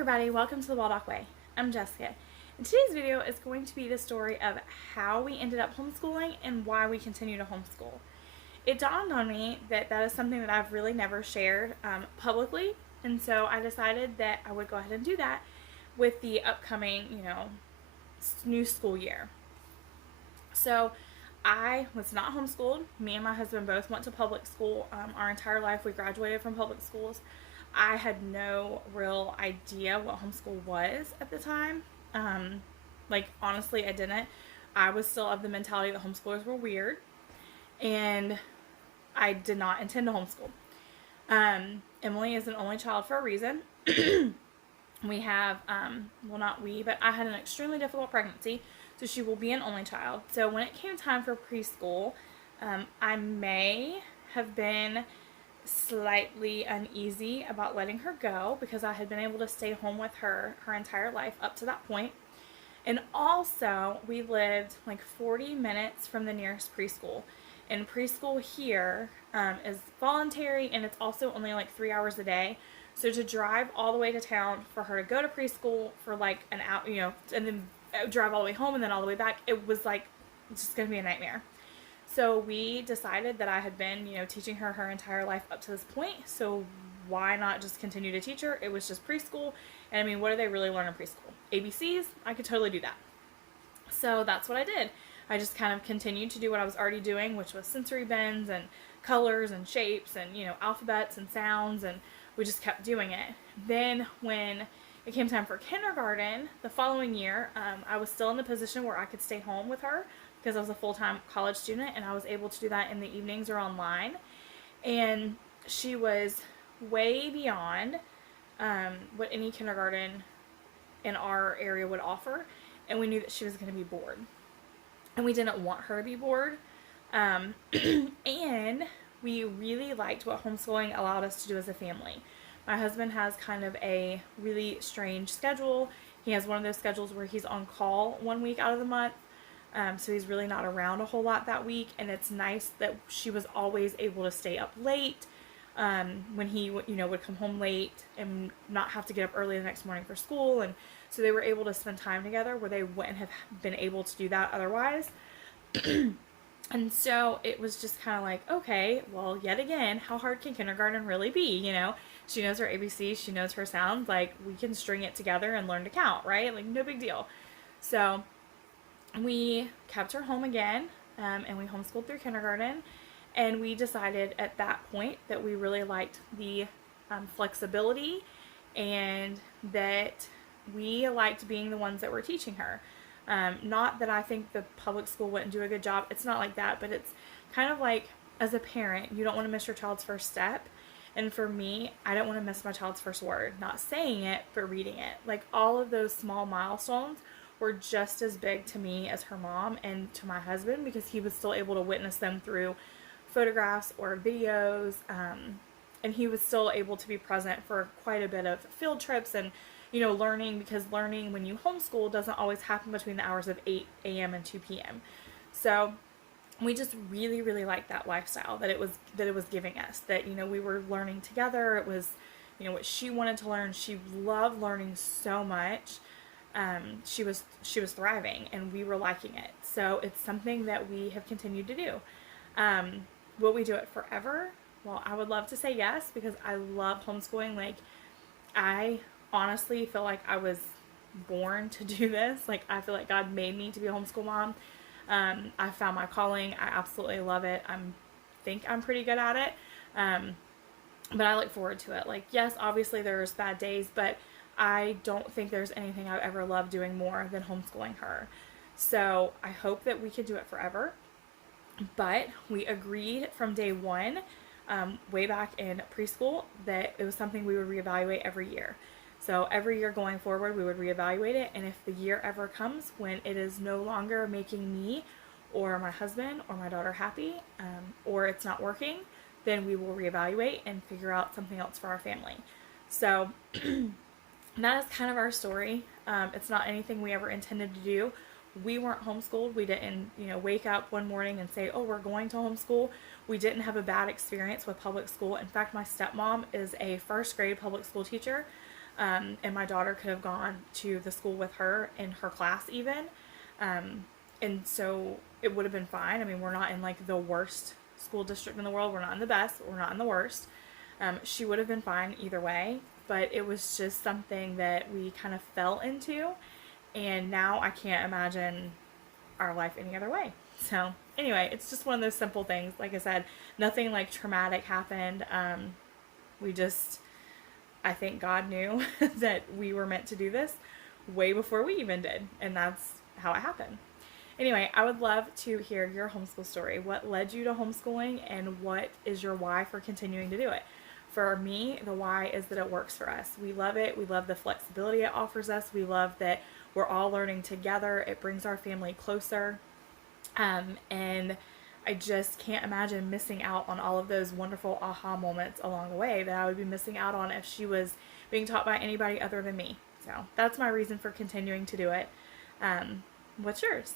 everybody, welcome to the Waldock Way. I'm Jessica, and today's video is going to be the story of how we ended up homeschooling and why we continue to homeschool. It dawned on me that is something that I've really never shared publicly, and so I decided that I would go ahead and do that with the upcoming, new school year. So I was not homeschooled. Me and my husband both went to public school. Our entire life we graduated from public schools. I had no real idea what homeschool was at the time. Honestly, I didn't. I was still of the mentality that homeschoolers were weird, and I did not intend to homeschool. Emily is an only child for a reason. We have, not we, but I had an extremely difficult pregnancy, so she will be an only child. So when it came time for preschool, I may have been slightly uneasy about letting her go because I had been able to stay home with her entire life up to that point. And also, we lived like 40 minutes from the nearest preschool. And preschool here is voluntary, and it's also only like 3 hours a day. So to drive all the way to town for her to go to preschool for like an hour, and then drive all the way home and then all the way back, it was like just going to be a nightmare. So we decided that I had been, teaching her entire life up to this point. So why not just continue to teach her? It was just preschool. And I mean, what do they really learn in preschool? ABCs? I could totally do that. So that's what I did. I just kind of continued to do what I was already doing, which was sensory bends and colors and shapes and, alphabets and sounds. And we just kept doing it. Then when it came time for kindergarten, the following year, I was still in the position where I could stay home with her because I was a full-time college student, and I was able to do that in the evenings or online. And she was way beyond what any kindergarten in our area would offer, and we knew that she was going to be bored. And we didn't want her to be bored. And we really liked what homeschooling allowed us to do as a family. My husband has kind of a really strange schedule. He has one of those schedules where he's on call 1 week out of the month. So he's really not around a whole lot that week. And it's nice that she was always able to stay up late when he would come home late and not have to get up early the next morning for school. And so they were able to spend time together where they wouldn't have been able to do that otherwise. And so it was just kind of like, okay, well, yet again, how hard can kindergarten really be? She knows her ABCs, she knows her sounds, like we can string it together and learn to count, right? Like no big deal. So we kept her home again, and we homeschooled through kindergarten, and we decided at that point that we really liked the flexibility and that we liked being the ones that were teaching her. Not that I think the public school wouldn't do a good job. It's not like that, but it's kind of like as a parent, you don't want to miss your child's first step. And for me, I don't want to miss my child's first word. Not saying it, but reading it. Like all of those small milestones were just as big to me as her mom and to my husband because he was still able to witness them through photographs or videos. And he was still able to be present for quite a bit of field trips and learning, because learning when you homeschool doesn't always happen between the hours of 8 a.m. and 2 p.m. So we just really, really liked that lifestyle that it was giving us, that, we were learning together. It was, what she wanted to learn. She loved learning so much. She was thriving, and we were liking it. So it's something that we have continued to do. Will we do it forever? Well, I would love to say yes, because I love homeschooling. Like, I honestly feel like I was born to do this. Like, I feel like God made me to be a homeschool mom. I found my calling. I absolutely love it. Think I'm pretty good at it. But I look forward to it. Like, yes, obviously there's bad days, but I don't think there's anything I've ever loved doing more than homeschooling her. So I hope that we could do it forever. But we agreed from day one, way back in preschool, that it was something we would reevaluate every year. So every year going forward, we would reevaluate it. And if the year ever comes when it is no longer making me or my husband or my daughter happy, or it's not working, then we will reevaluate and figure out something else for our family. So that is kind of our story. It's not anything we ever intended to do. We weren't homeschooled. We didn't, wake up one morning and say, oh, we're going to homeschool. We didn't have a bad experience with public school. In fact, my stepmom is a first grade public school teacher. and my daughter could have gone to the school with her in her class even. And so it would have been fine. I mean, we're not in like the worst school district in the world. We're not in the best, but we're not in the worst. She would have been fine either way, but it was just something that we kind of fell into, and now I can't imagine our life any other way. So anyway, it's just one of those simple things. Like I said, nothing like traumatic happened. We just, I think God knew that we were meant to do this way before we even did, and that's how it happened. Anyway, I would love to hear your homeschool story. What led you to homeschooling, and what is your why for continuing to do it? For me, the why is that it works for us. We love it. We love the flexibility it offers us. We love that we're all learning together. It brings our family closer. And I just can't imagine missing out on all of those wonderful aha moments along the way that I would be missing out on if she was being taught by anybody other than me. So that's my reason for continuing to do it. What's yours?